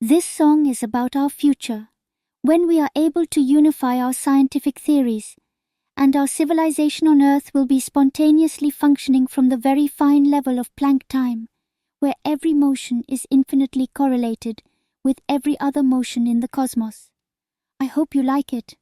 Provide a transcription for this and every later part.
This song is about our future, when we are able to unify our scientific theories, and our civilization on Earth will be spontaneously functioning from the very fine level of Planck time, where every motion is infinitely correlated with every other motion in the cosmos. I hope you like it.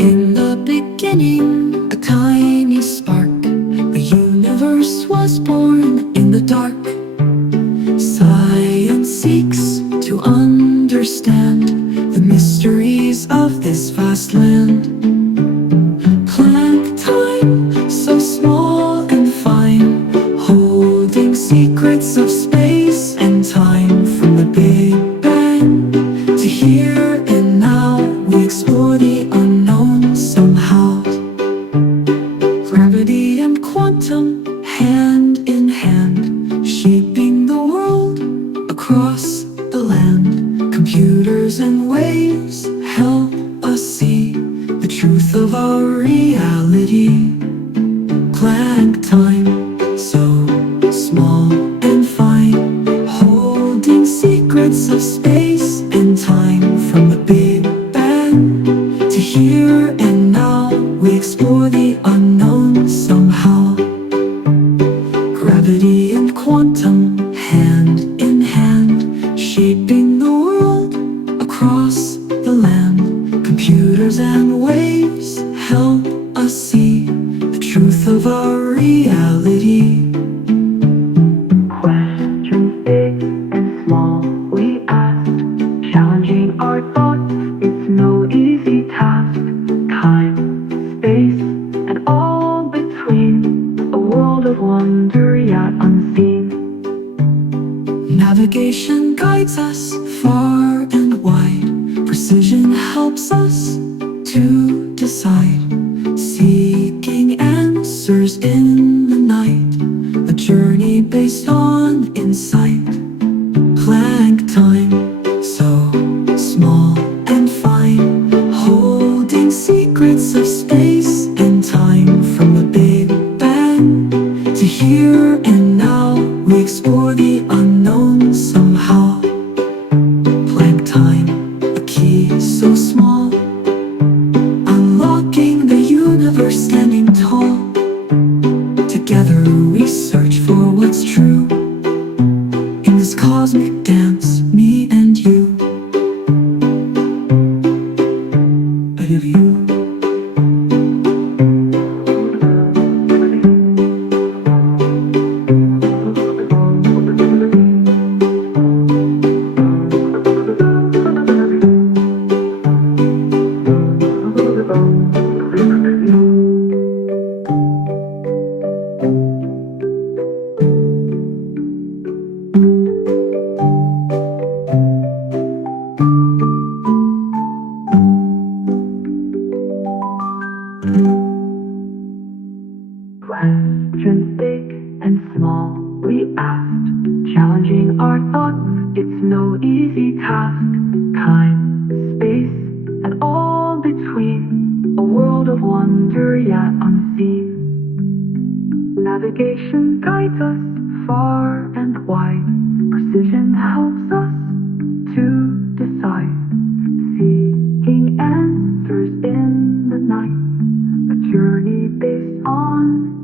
In the beginning, a tiny spark, the universe was born in the dark. Science seeks to understand the mysteries of this vast land. Planck time, so small and fine, holding secrets of space and time. From the Big Bang to here and now, we explore the unknown somehow. Gravity and quantum, hand in hand, shaping the world across the land. Computers and waves help us see the truth of our reality. Planck time, so small and fine, holding secrets of space and time. From the Big Bang to here and now, we explore the unknown somehow. Gravity and quantum, hand in hand, shaping the world across the land. Computers and waves help us see the truth of our reality. Questions big and small we ask, challenging our thoughts, it's no easy task. Time, space, and all between, a world of wonder yet unseen. Navigation guides us far and wide, precision helps us to decide, seeking answers in the night, a journey based on insight. Planck time, so small and fine, holding secrets of space and time. From the Big Bang to here and now, we explore the unknown somehow. Planck time, a key so small, unlocking the universe standing tall. Together we search for what's true in this cosmic dance, me and you. I love you. Questions big and small we asked, challenging our thoughts, it's no easy task. Time, space, and all between, a world of wonder yet unseen. Navigation guides us far and wide, precision helps us to decide, seeking answers in the night, a journey based on